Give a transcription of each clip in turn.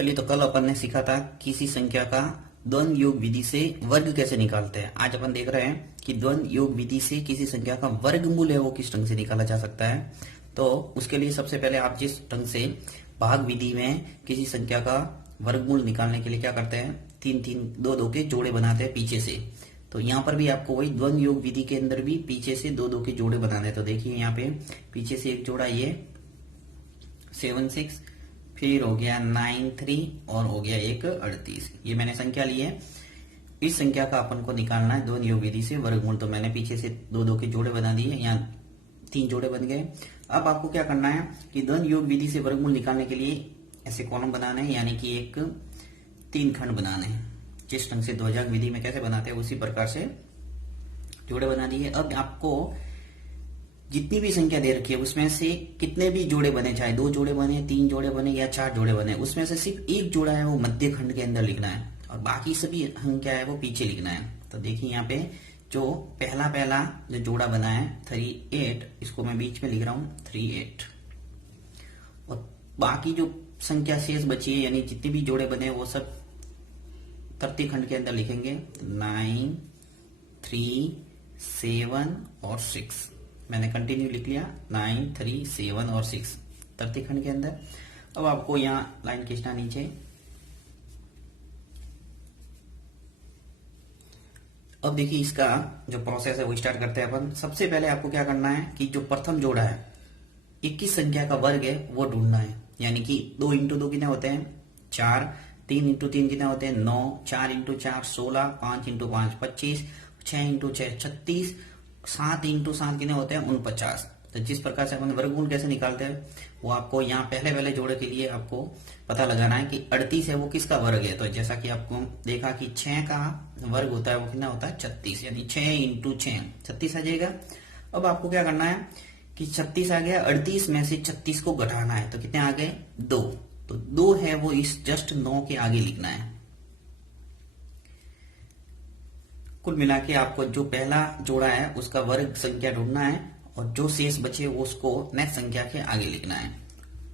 चलिए, तो कल अपन ने सीखा था किसी संख्या का द्वंद योग विधि से वर्ग कैसे निकालते हैं। आज अपन देख रहे हैं कि द्वंद योग विधि से किसी संख्या का वर्गमूल है वो किस ढंग से निकाला जा सकता है। तो उसके लिए सबसे पहले आप जिस ढंग से भाग विधि में किसी संख्या का वर्गमूल निकालने के लिए क्या करते हैं, तीन तीन दो दो के जोड़े बनाते हैं पीछे से। तो यहाँ पर भी आपको वही द्वंद योग विधि के अंदर भी पीछे से दो दो के जोड़े बनाने हैं। तो देखिए यहाँ पे पीछे से एक जोड़ा ये 7 6, फिर हो गया 9 3 और हो गया एक 38। ये मैंने संख्या ली है। इस संख्या का अपन को निकालना है द्वंद योग विधि से वर्गमूल। तो मैंने पीछे से दो दो के जोड़े बना दिए, यहाँ 3 जोड़े बन गए। अब आपको क्या करना है कि द्वंद योग विधि से वर्गमूल निकालने के लिए ऐसे कॉलम बनाने हैं, यानी कि एक 3 खंड बनाने हैं। जिस ढंग से ध्वजांक विधि में कैसे बनाते हैं उसी प्रकार से जोड़े बना दिए। अब आपको जितनी भी संख्या दे रखी है उसमें से कितने भी जोड़े बने, चाहे 2 जोड़े बने, 3 जोड़े बने या 4 जोड़े बने, उसमें से सिर्फ एक जोड़ा है वो मध्य खंड के अंदर लिखना है और बाकी सभी संख्या है वो पीछे लिखना है। तो देखिए यहाँ पे जो पहला जो जोड़ा बना है 3 8, इसको मैं बीच में लिख रहा हूँ 3 8। और बाकी जो संख्या शेष बची है, यानी जितने भी जोड़े बने वो सब तृतीय खंड के अंदर लिखेंगे 9 3 7 और 6। मैंने कंटिन्यू लिख लिया 9 3 7 और 6 तृतीय खंड के अंदर। अब आपको यहाँ लाइन खींचना नीचे। अब देखिए इसका जो प्रोसेस है वो स्टार्ट करते हैं अपन। सबसे पहले आपको क्या करना है कि जो प्रथम जोड़ा है 21 संख्या का वर्ग है वो ढूंढना है। यानी कि 2 इंटू 2 कितने होते हैं 4, 3 इंटू 3 कितने होते हैं 9, 4 इंटू 4 16, 5 इंटू 5 25, 6 इंटू 6 36, 7 इंटू 7 कितने होते हैं 49। तो जिस प्रकार से अपन वर्गमूल कैसे निकालते हैं वो आपको यहाँ पहले जोड़े के लिए आपको पता लगाना है कि 38 है वो किसका वर्ग है। तो जैसा कि आपको देखा कि 6 का वर्ग होता है वो कितना होता है 36, यानी 6 इंटू 6 36 आ जाएगा। अब आपको क्या करना है कि 36 आ गया, 38 में से 36 को घटाना है। तो कितने आ गए 2। तो 2 है वो इस जस्ट 9 के आगे लिखना है। कुल मिला के आपको जो पहला जोड़ा है उसका वर्ग संख्या ढूंढना है और जो शेष बचे वो उसको नेक्स्ट संख्या के आगे लिखना है।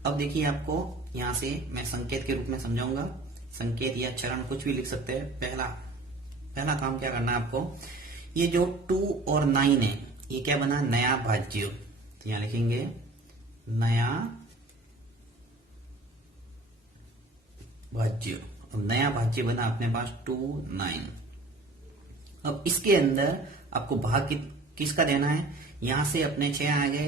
अब देखिए आपको यहां से मैं संकेत के रूप में समझाऊंगा, संकेत या चरण कुछ भी लिख सकते हैं। पहला काम क्या करना है आपको, ये जो 2 और 9 है ये क्या बना नया भाज्य। तो यहां लिखेंगे नया भाज्य। अब नया भाज्य बना अपने पास 2 9। अब इसके अंदर आपको भाग किसका देना है, यहां से अपने 6 आ गए।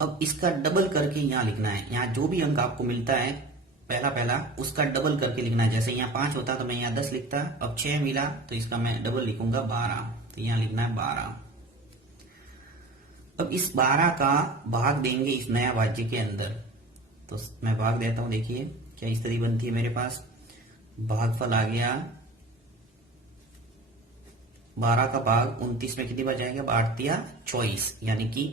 अब इसका डबल करके यहां लिखना है। यहां जो भी अंक आपको मिलता है पहला उसका डबल करके लिखना है। जैसे यहां 5 होता तो मैं यहां 10 लिखता, अब 6 मिला तो इसका मैं डबल लिखूंगा 12। तो यहां लिखना है 12। अब इस 12 का भाग देंगे इस नया भाज्य के अंदर। तो मैं भाग देता हूं, देखिए क्या स्थिति बनती है मेरे पास। भागफल आ गया 12 का भाग 29 में कितनी बार जाएगा 8 या 24, यानी कि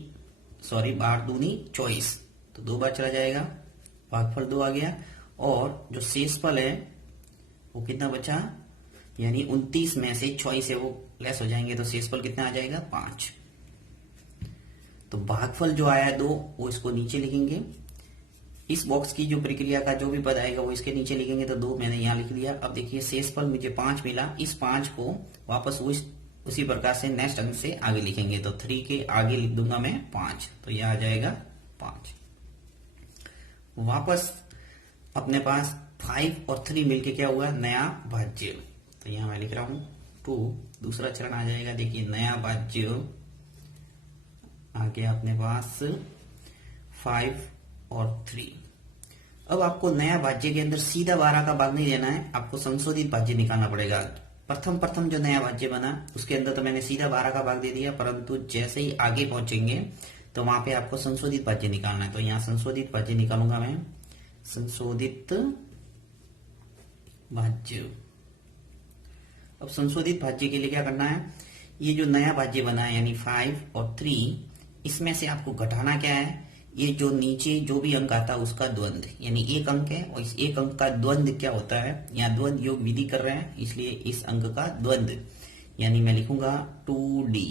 8 दूनी 24, तो 2 बार चला जाएगा। भागफल 2 आ गया और जो शेषफल है वो कितना बचा, यानी 29 में से 24 है वो लेस हो जाएंगे तो शेषफल कितना आ जाएगा 5। तो भागफल जो आया 2 वो इसको नीचे लिखेंगे। इस बॉक्स की जो प्रक्रिया का जो भी पद आएगा वो इसके नीचे लिखेंगे। तो 2 मैंने यहां लिख दिया। अब देखिए शेषफल मुझे 5 मिला, इस 5 को वापस उसी प्रकार से नेक्स्ट अंक से आगे लिखेंगे। तो 3 के आगे लिख दूंगा मैं 5, तो यह आ जाएगा 5। वापस अपने पास 5 और 3 मिलके क्या हुआ नया भाज्य। तो यहां मैं लिख रहा हूं 2, दूसरा चरण आ जाएगा। देखिए नया भाज्य आ गया अपने पास 5 और 3। अब आपको नया भाज्य के अंदर सीधा 12 का भाग नहीं देना है, आपको संशोधित भाज्य निकालना पड़ेगा। प्रथम जो नया भाज्य बना उसके अंदर तो मैंने सीधा 12 का भाग दे दिया, परंतु जैसे ही आगे पहुंचेंगे तो वहां पे आपको संशोधित भाज्य निकालना है। तो यहां संशोधित भाज्य निकालूंगा मैं, संशोधित भाज्य। अब संशोधित भाज्य के लिए क्या करना है, ये जो नया भाज्य बना है यानी 5 और 3, इसमें से आपको घटाना क्या है, ये जो नीचे जो भी अंक आता है उसका द्वंद, यानी एक अंक है और इस एक अंक का द्वंद क्या होता है, यहाँ द्वंद योग विधि कर रहे हैं इसलिए इस अंक का द्वंद, यानी मैं लिखूंगा 2D।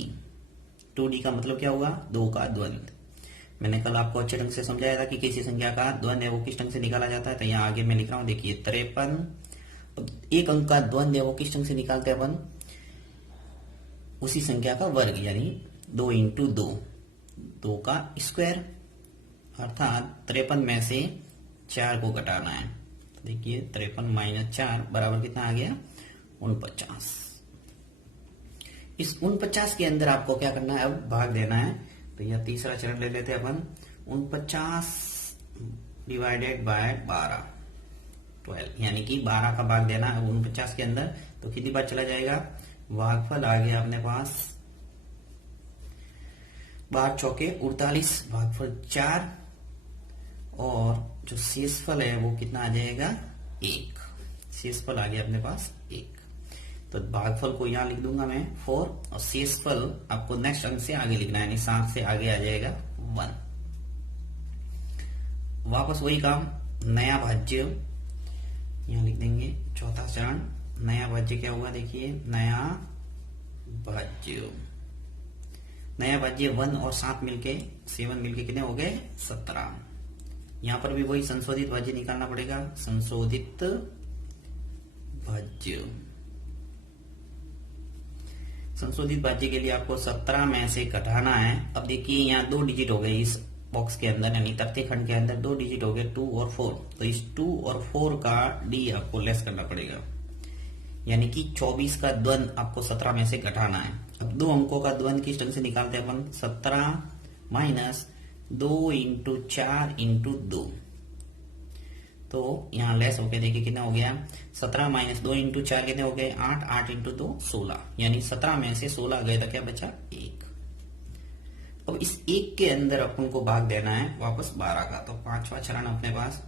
2D का मतलब क्या होगा 2 का द्वंद। मैंने कल आपको अच्छे ढंग से समझाया था कि किसी संख्या का द्वंद्व है वो किस ढंग से निकाला जाता है। तो यहाँ आगे मैं लिख रहा हूँ, देखिए 53। एक अंक का द्वंद्व है वो किस ढंग से निकालते हैं अपन, उसी संख्या का वर्ग यानी 2 इंटू 2, 2 का स्क्वायर, अर्थात 53 में से 4 को घटाना है। तो देखिए 53 माइनस 4 बराबर कितना आ गया, 49। इस 49 के अंदर आपको क्या करना है, अब भाग देना है। तो यह तीसरा चरण ले लेते हैं अपन, 49 डिवाइडेड बाय 12 यानी कि 12 का भाग देना है 49 के अंदर। तो कितनी बार चला जाएगा, भागफल आ गया अपने पास 12 चौके 48, भागफल 4, और जो शेषफल है वो कितना आ जाएगा, 1। शेषफल आ गया अपने पास 1। तो भागफल को यहां लिख दूंगा मैं 4, और शेषफल आपको नेक्स्ट अंक से आगे लिखना है, यानी 7 से आगे आ जाएगा 1। वापस वही काम, नया भाज्य यहां लिख देंगे, चौथा चरण। नया भाज्य क्या होगा, देखिए नया भाज्य, नया भाज्य 1 और 7 मिलके 7 मिलके कितने हो गए, 17। यहां पर भी वही संशोधित भाज्य निकालना पड़ेगा, संशोधित भाज्य। संशोधित भाज्य के लिए आपको 17 में से घटाना है। अब देखिए यहाँ 2 डिजिट हो गए इस बॉक्स के अंदर, यानी तृतीय खंड के अंदर 2 डिजिट हो गए, 2 और 4। तो इस 2 और 4 का डी आपको लेस करना पड़ेगा, यानी कि 24 का द्वंद्व आपको 17 में से घटाना है। अब 2 अंकों का द्वंद्व किस ढंग से निकालते हैं अपन, 17 माइनस 2 इंटू 4 इंटू 2। तो यहाँ लेस होके देखिए कितना हो गया, 17 माइनस 2 इंटू 4 कितने हो गए, 8, 8 इंटू 2 16, यानी 17 में से 16 गए तो क्या बचा, 1। अब इस 1 के अंदर अपन को भाग देना है वापस 12 का। तो 5वां चरण अपने पास,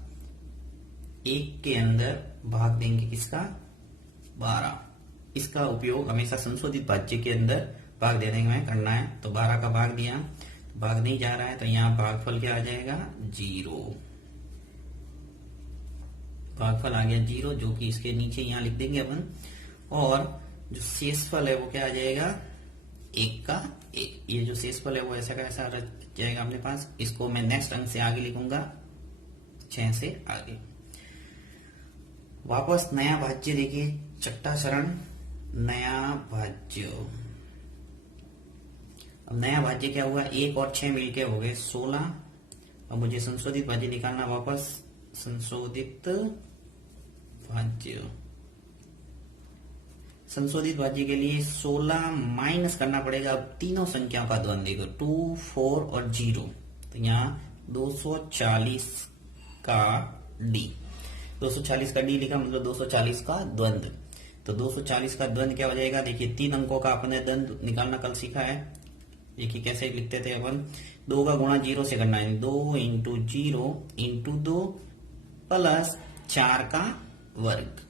1 के अंदर भाग देंगे किसका, 12। इसका उपयोग हमेशा संशोधित भाज्य के अंदर भाग देने में करना है। तो 12 का भाग दिया, भाग नहीं जा रहा है, तो यहाँ भागफल क्या आ जाएगा, 0। भागफल आ गया 0, जो कि इसके नीचे यहाँ लिख देंगे अपन। और जो शेषफल है वो क्या आ जाएगा, 1 का 1। ये जो शेषफल है वो ऐसा का ऐसा रह जाएगा अपने पास। इसको मैं नेक्स्ट अंक से आगे लिखूंगा, 6 से आगे। वापस नया भाज्य देखिए, छठा चरण, नया भाज्य। अब नया भाज्य क्या हुआ, 1 और 6 मिलके हो गए 16। अब मुझे संशोधित भाज्य निकालना, वापस संशोधित भाज्य। संशोधित भाज्य के लिए 16 माइनस करना पड़ेगा। अब तीनों संख्याओं का द्वंद्व देखो, 2, 4 और 0। तो यहाँ 240 का डी, 240 का डी लिखा, मतलब 240 का द्वंद्व। तो 240 का द्वंद्व क्या हो जाएगा, देखिए 3 अंकों का अपने द्वंद्व निकालना कल सीखा है। देखिए कैसे लिखते थे अपन, 2 का गुणा 0 से करना है, 2 इंटू 0 इंटू 2 प्लस 4 का वर्ग।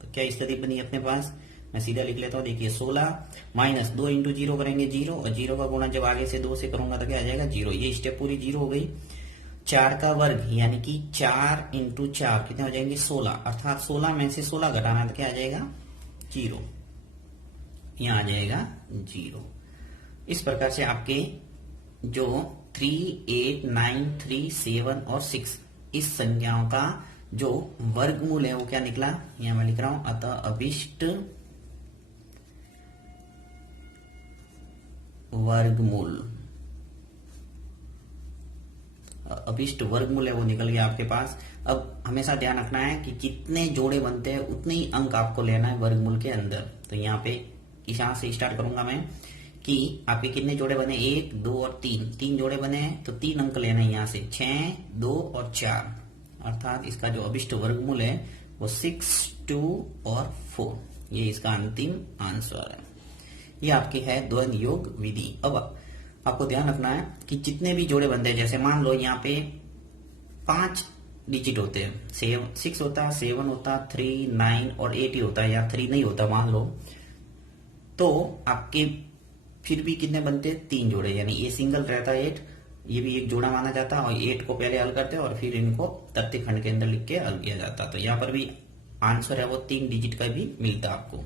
तो क्या स्थिति बनी अपने पास, मैं सीधा लिख लेता हूं, देखिए 16 माइनस 2 इंटू 0 करेंगे 0, और 0 का गुणा जब आगे से 2 से करूंगा तो क्या आ जाएगा, 0। ये स्टेप पूरी 0 हो गई। 4 का वर्ग यानी कि 4 इंटू 4 कितने हो जाएंगे, 16, अर्थात 16 में से 16 घटाना तो क्या आ जाएगा, 0। यहां आ जाएगा 0। इस प्रकार से आपके जो 3, 8, 9, 3, 7 और 6 इस संख्याओं का जो वर्गमूल है वो क्या निकला, यहां मैं लिख रहा हूं, अतः अभिष्ट वर्गमूल, अभिष्ट वर्गमूल है वो निकल गया आपके पास। अब हमेशा ध्यान रखना है कि जितने जोड़े बनते हैं उतने ही अंक आपको लेना है वर्गमूल के अंदर। तो यहाँ पे यहां से स्टार्ट करूंगा मैं कि आपके कितने जोड़े बने, 1, 2 और 3। 3 जोड़े बने हैं तो 3 अंक लेना है यहाँ से, 6, 2 और 4, अर्थात इसका जो अभिष्ट वर्गमूल है वो 6, 2 और 4। ये इसका अंतिम आंसर है। ये आपकी है द्वंद्व योग विधि। अब आपको ध्यान रखना है कि जितने भी जोड़े बनते हैं, जैसे मान लो यहाँ पे 5 डिजिट होते हैं, 6 होता है, 7 होता है, 3, 9 और 8 ही होता है, या 3 नहीं होता मान लो, तो आपके फिर भी कितने बनते हैं, 3 जोड़े, यानी ये सिंगल रहता है 8, ये भी एक जोड़ा माना जाता है, और 8 को पहले हल करते हैं और फिर इनको तृतीय खंड के अंदर लिख के हल किया जाता है। तो यहाँ पर भी आंसर है वो 3 डिजिट का भी मिलता है आपको।